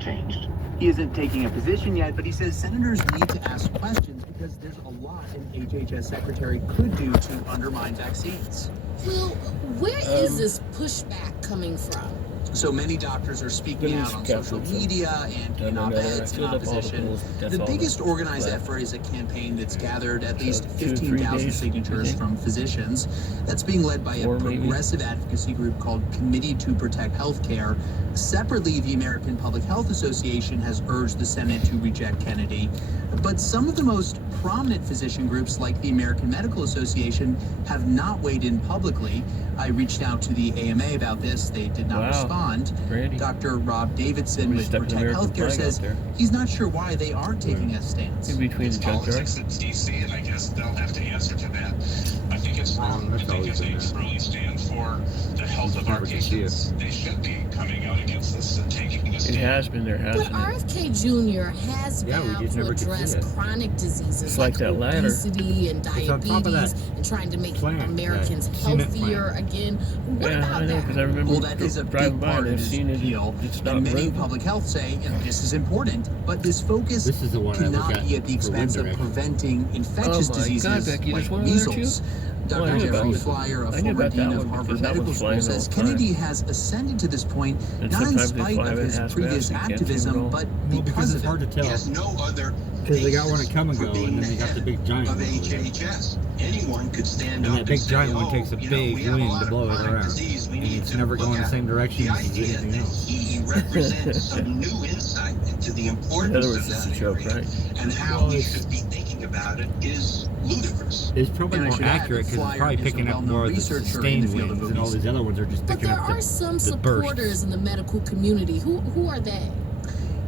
changed. He isn't taking a position yet, but he says senators need to ask questions because there's a lot an HHS secretary could do to undermine vaccines. Well, where is this pushback coming from? So many doctors are speaking out on social media and in op-eds in opposition. The biggest organized effort is a campaign that's gathered at least 15,000 signatures from physicians. That's being led by a progressive advocacy group called Committee to Protect Healthcare. Separately, the American Public Health Association has urged the Senate to reject Kennedy. But some of the most prominent physician groups, like the American Medical Association, have not weighed in publicly. I reached out to the AMA about this. They did not respond. Dr. Rob Davidson with Protect Healthcare says he's not sure why they aren't taking a stance. In between the politics in DC, and I guess they'll have to answer to that. I think it's wrong. I think if they truly stand for the health of our patients, they should be coming out against this and taking a stand. It has been there, hasn't it? But RFK Jr. has vowed to address chronic diseases like obesity and diabetes and trying to make Americans healthier again. What about that? Because I remember that is a big part of his appeal. And many in public health say, this is important, but this focus cannot be at the expense of preventing infectious diseases like measles. Dr. Jeffrey Flyer, a former dean of Harvard Medical School, says Kennedy has ascended to this point not in spite of his previous activism, but because of it. Hard to tell. He has no other because they got one at come and go, and then they got the big giant of HHS. Anyone could stand and up that big and giant say, one takes a big wind to blow it around. And it's never going the same direction as anything else. He represents some new insight into the importance of that area, and how we should be thinking about it is ludicrous. It's probably more accurate because it's probably picking up more of the sustained winds, and all these other ones are just picking up the bursts. But there are some supporters in the medical community. Who are they?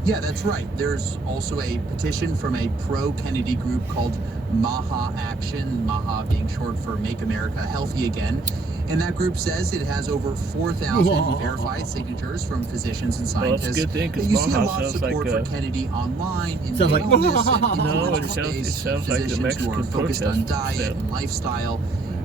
Yeah, that's right. There's also a petition from a pro-Kennedy group called MAHA Action, MAHA being short for Make America Healthy Again. And that group says it has over 4,000 verified signatures from physicians and scientists. Well, that's a good thing, because you see a MAHA lot of support for Kennedy online in sounds like no, it sounds like the Mexican who are focused on diet and lifestyle.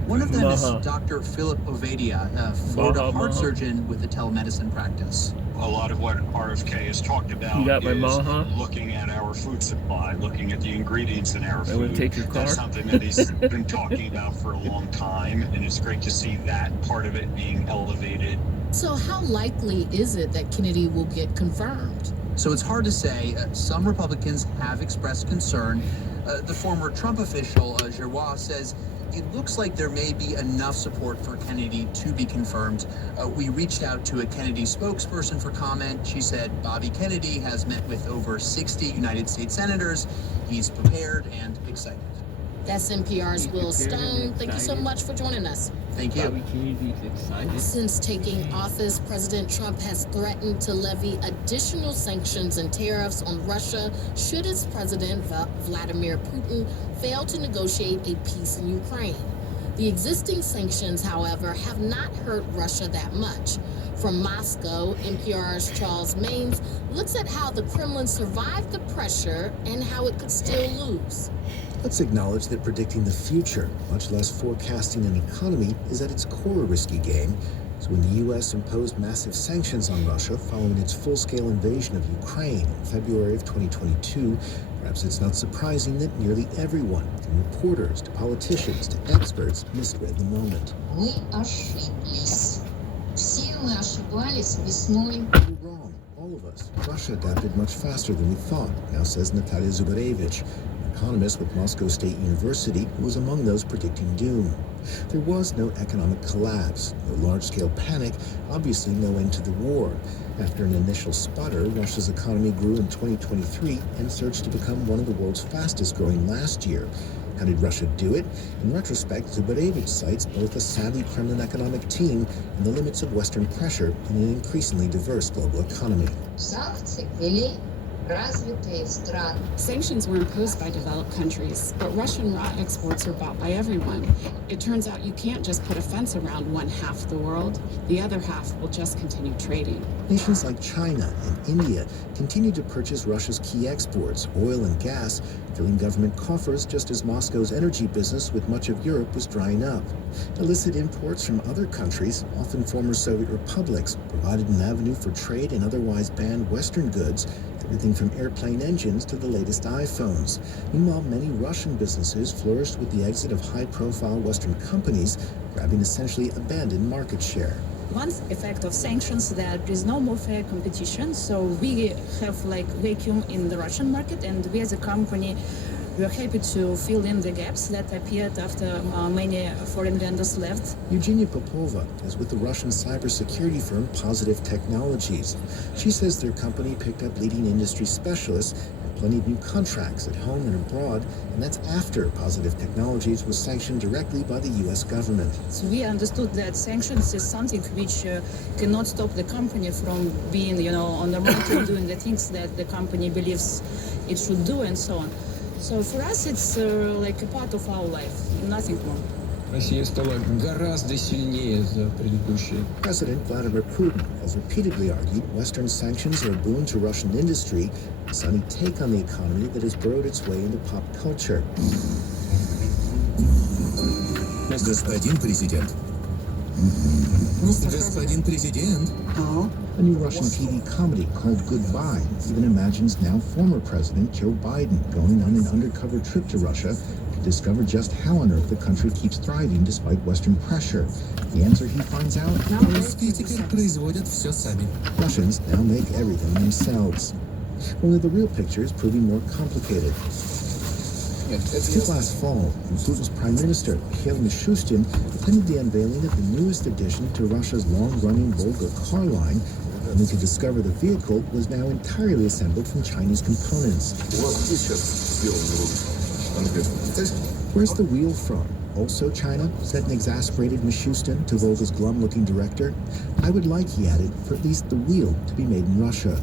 One of them is Dr. Philip Ovadia, a Florida heart surgeon with a telemedicine practice. A lot of what RFK has talked about is looking at our food supply, looking at the ingredients in our food. Take your car. That's something that he's been talking about for a long time, and it's great to see that part of it being elevated. So how likely is it that Kennedy will get confirmed? So it's hard to say. Some Republicans have expressed concern. The former Trump official, Giroir, says it looks like there may be enough support for Kennedy to be confirmed. We reached out to a Kennedy spokesperson for comment. She said Bobby Kennedy has met with over 60 United States senators. He's prepared and excited. That's NPR's Will Stone. Thank you so much for joining us. Thank you. Since taking office, President Trump has threatened to levy additional sanctions and tariffs on Russia should its president, Vladimir Putin, fail to negotiate a peace in Ukraine. The existing sanctions, however, have not hurt Russia that much. From Moscow, NPR's Charles Maines looks at how the Kremlin survived the pressure and how it could still lose. Let's acknowledge that predicting the future, much less forecasting an economy, is at its core a risky game. So when the U.S. imposed massive sanctions on Russia following its full-scale invasion of Ukraine in February of 2022, perhaps it's not surprising that nearly everyone, from reporters to politicians to experts, misread the moment. Мы ошиблись. Все мы ошибались весной. We're wrong, all of us. Russia adapted much faster than we thought, now says Natalia Zubarevich, economist with Moscow State University, who was among those predicting doom. There was no economic collapse, no large-scale panic, obviously no end to the war. After an initial sputter, Russia's economy grew in 2023 and surged to become one of the world's fastest-growing last year. How did Russia do it? In retrospect, Zubarevich cites both a savvy Kremlin economic team and the limits of Western pressure in an increasingly diverse global economy. Санкции ввели развитые страны. Sanctions were imposed by developed countries, but Russian raw exports are bought by everyone. It turns out you can't just put a fence around one half of the world. The other half will just continue trading. Nations like China and India continue to purchase Russia's key exports, oil and gas, filling government coffers just as Moscow's energy business with much of Europe was drying up. Illicit imports from other countries, often former Soviet republics, provided an avenue for trade in otherwise banned Western goods, everything from airplane engines to the latest iPhones. Meanwhile, many Russian businesses flourished with the exit of high-profile Western companies, grabbing essentially abandoned market share. One effect of sanctions, there is no more fair competition. So we have like vacuum in the Russian market, and we as a company, we are happy to fill in the gaps that appeared after many foreign vendors left. Eugenia Popova is with the Russian cybersecurity firm Positive Technologies. She says their company picked up leading industry specialists and plenty of new contracts at home and abroad, and that's after Positive Technologies was sanctioned directly by the U.S. government. So we understood that sanctions is something which cannot stop the company from being, on the market doing the things that the company believes it should do and so on. So for us, it's like a part of our life, nothing more. Россия стала гораздо сильнее за предыдущие. President Vladimir Putin has repeatedly argued Western sanctions are a boon to Russian industry, a sunny take on the economy that has burrowed its way into pop culture. Господин президент. Господин президент. A new Russian TV comedy called Goodbye even imagines now former President Joe Biden going on an undercover trip to Russia to discover just how on earth the country keeps thriving despite Western pressure. The answer he finds out: Русские теперь производят все сами. Russians now make everything themselves. Only the real picture is proving more complicated. Just last fall, when Putin's Prime Minister, Mikhail Mishustin, attended the unveiling of the newest addition to Russia's long-running Volga car line, only to discover the vehicle was now entirely assembled from Chinese components. Where's the wheel from? Also China? Said an exasperated Mishustin to Volga's glum-looking director. I would like, he added, for at least the wheel to be made in Russia.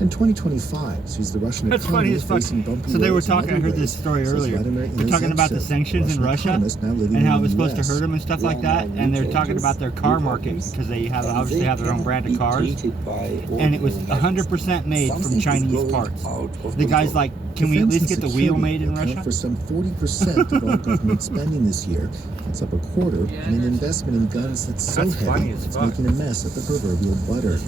And 2025 sees the Russian That's economy funny as fuck. facing bumpy So they were roads in talking, I other heard this ways, story says earlier. Vladimir They're talking about the Inozemtsev, sanctions in Russian Russia economist now living and how in it was the supposed to US. hurt them and stuff like that. And they're talking about their car market because they have obviously have their own brand of cars. And it was 100% made from Chinese parts. The guy's like, can we at least get the wheel made in Russia? For some 40% of all government spending this year. That's up a quarter, and an investment in guns that's so That's funny heavy as it's fuck. making a mess of the proverbial butter.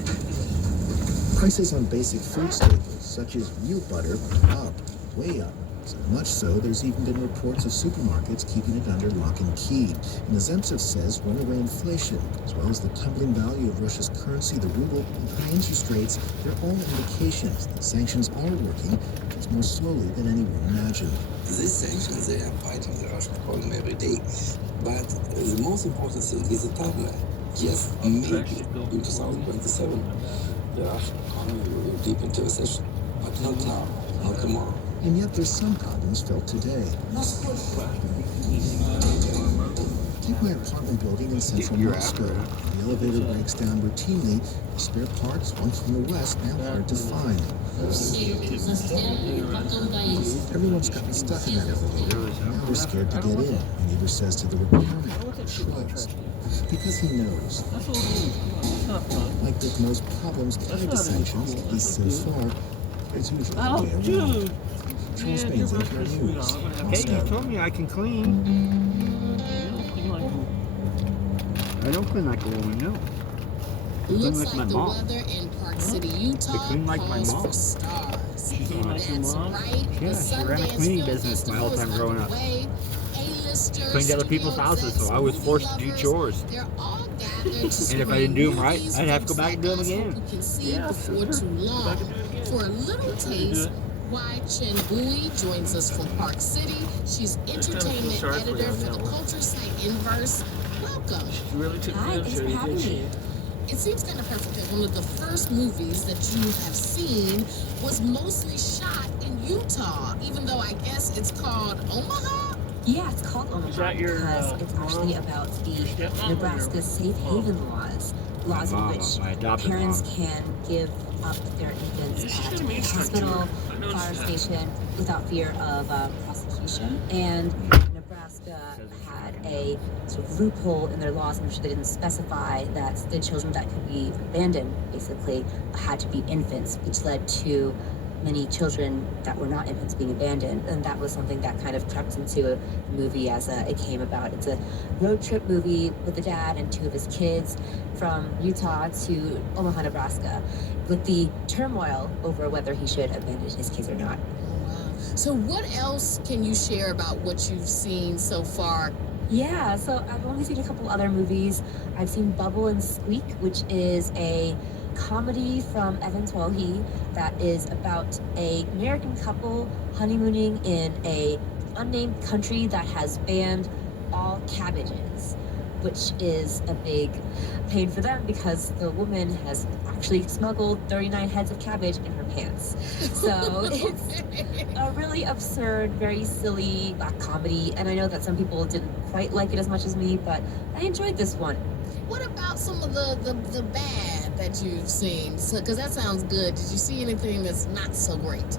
Prices on basic food staples, such as real butter, are up, way up. So much so, there's even been reports of supermarkets keeping it under lock and key. And Zemtsev says runaway inflation, as well as the tumbling value of Russia's currency, the ruble, and high interest rates, they're all indications that sanctions are working, just more slowly than anyone imagined. These sanctions, they are fighting the Russian economy every day. But the most important thing is the timeline. Yes, maybe in 2027, the Russian economy will go deep into recession. But not now, not tomorrow. And yet there's some problems felt today. Take my apartment building in central Moscow. The elevator breaks down routinely. Spare parts, once from the west, now hard to find. Everyone's gotten stuck in that elevator. Now they're scared to get in, my neighbor says to the repairman. Shrugs. Because he knows. Like with most problems tied to sanctions, at least so far, it's usually the way around. Charles Baines, NPR News. Hey, you told me I can clean. I don't clean like a woman, no. Looks like my like the mom. weather in Park City, Utah, clean like my calls mom. for stars. like your That's mom? right. Yeah, the she ran a Sundance cleaning Film business my whole Festival time is growing up. underway. A-listers, Cleaned other people's studio houses, so execs, I was movie forced to do lovers, chores. They're all gathered to And if I screen didn't do them right, movies I'd have to go folks back and do them like us again. hope we can see Yeah, before too long. For a little taste, Wai Chen Bui joins us from Park City. She's entertainment sorry for editor you on for that the one. culture site Inverse. Welcome. You really took Hi, good thanks care for of having you, me. didn't It seems kind of perfect that one of the first movies that you have seen was mostly shot in Utah, even though I guess it's called Omaha. Yeah, it's called Omaha that your, because it's actually about the stepmom or Nebraska your safe haven laws in Mama, which my adopted parents mom. can give up their infants at a hospital, fire station, without fear of prosecution. And Nebraska had a sort of loophole in their laws in which they didn't specify that the children that could be abandoned, basically, had to be infants, which led to many children that were not infants being abandoned, and that was something that kind of crept into the movie as it came about. It's a road trip movie with the dad and two of his kids from Utah to Omaha, Nebraska, with the turmoil over whether he should abandon his kids or not. Wow. So what else can you share about what you've seen so far? Yeah, so I've only seen a couple other movies. I've seen Bubble and Squeak, which is a comedy from Evan Twohy that is about an American couple honeymooning in a unnamed country that has banned all cabbages, which is a big pain for them because the woman has actually smuggled 39 heads of cabbage in her pants. So it's a really absurd, very silly black comedy, and I know that some people didn't quite like it as much as me, but I enjoyed this one. What about some of the bad that you've seen? Because that sounds good. Did you see anything that's not so great?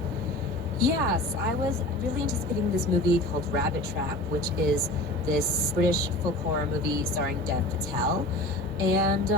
Yes, I was really anticipating this movie called Rabbit Trap, which is this British folk horror movie starring Dev Patel. And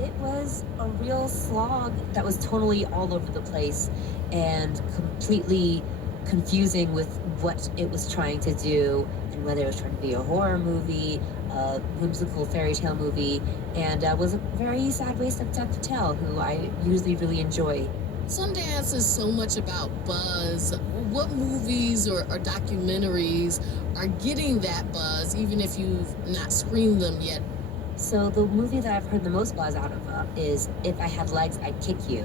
it was a real slog that was totally all over the place and completely confusing with what it was trying to do and whether it was trying to be a horror movie, a whimsical fairy tale movie, and was a very sad waste of Dev Patel, who I usually really enjoy. Sundance is so much about buzz. What movies or documentaries are getting that buzz, even if you've not screened them yet? So the movie that I've heard the most buzz out of is If I Had Legs, I'd Kick You,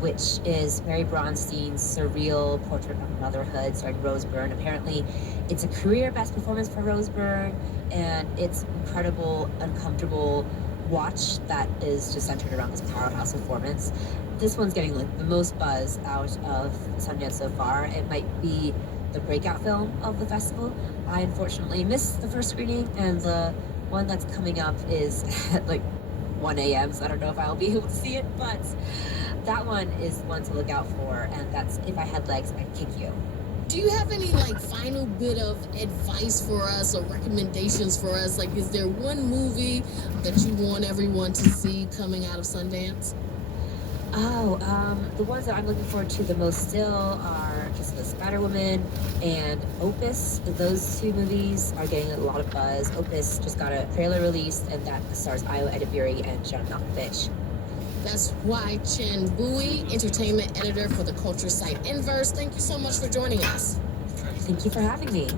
which is Mary Bronstein's surreal portrait of motherhood starring Rose Byrne. Apparently, it's a career best performance for Rose Byrne, and it's incredible, uncomfortable watch that is just centered around this powerhouse performance. This one's getting like the most buzz out of Sundance so far. It might be the breakout film of the festival. I unfortunately missed the first screening, and the one that's coming up is at like 1 a.m., so I don't know if I'll be able to see it, but that one is one to look out for, and that's If I Had Legs, I'd Kick You. Do you have any like final bit of advice for us or recommendations for us? Like, is there one movie that you want everyone to see coming out of Sundance? The ones that I'm looking forward to the most still are just The Spider-Woman and Opus. Those two movies are getting a lot of buzz. Opus just got a trailer released, and that stars Io Edebiri and John Malkovich. That's Wai Chen Bui, entertainment editor for the culture site Inverse. Thank you so much for joining us. Thank you for having me.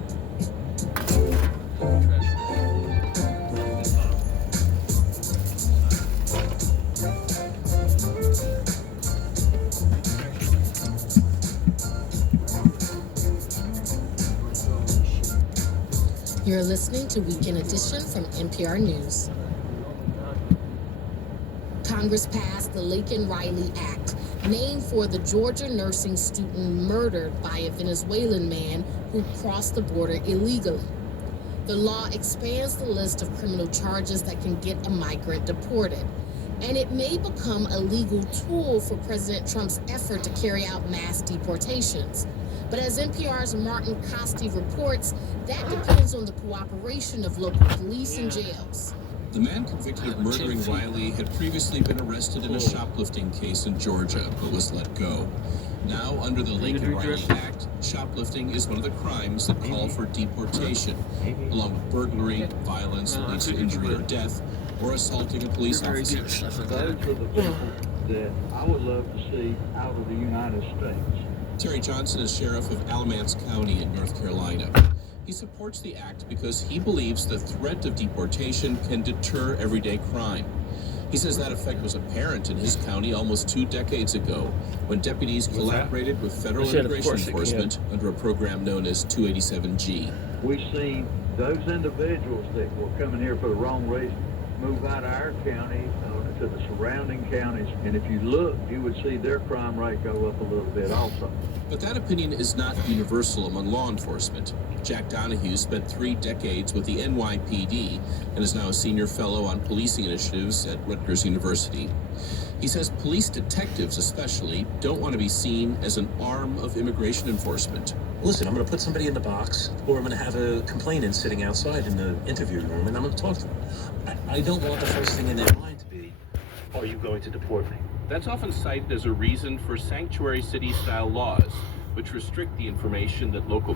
You're listening to Weekend Edition from NPR News. Congress passed the Laken Riley Act, named for the Georgia nursing student murdered by a Venezuelan man who crossed the border illegally. The law expands the list of criminal charges that can get a migrant deported, and it may become a legal tool for President Trump's effort to carry out mass deportations. But as NPR's Martin Costi reports, that depends on the cooperation of local police and jails. The man convicted of murdering Riley had previously been arrested in a shoplifting case in Georgia, but was let go. Now, under the Laken Riley Act, shoplifting is one of the crimes that call for deportation, along with burglary, violence that leads to injury or death, or assaulting a police officer. Those are the people that I would love to see out of the United States. Terry Johnson is sheriff of Alamance County in North Carolina. He supports the act because he believes the threat of deportation can deter everyday crime. He says that effect was apparent in his county almost 2 decades ago when deputies collaborated with federal immigration enforcement under a program known as 287G. We've seen those individuals that were coming here for the wrong reason move out of our county to the surrounding counties, and if you look, you would see their crime rate go up a little bit also. But that opinion is not universal among law enforcement. Jack Donahue spent 3 decades with the NYPD and is now a senior fellow on policing initiatives at Rutgers University. He says police detectives especially don't want to be seen as an arm of immigration enforcement. Listen, I'm going to put somebody in the box, or I'm going to have a complainant sitting outside in the interview room, and I'm going to talk to them. I don't want the first thing in their mind to be, are you going to deport me? That's often cited as a reason for sanctuary city-style laws, which restrict the information that local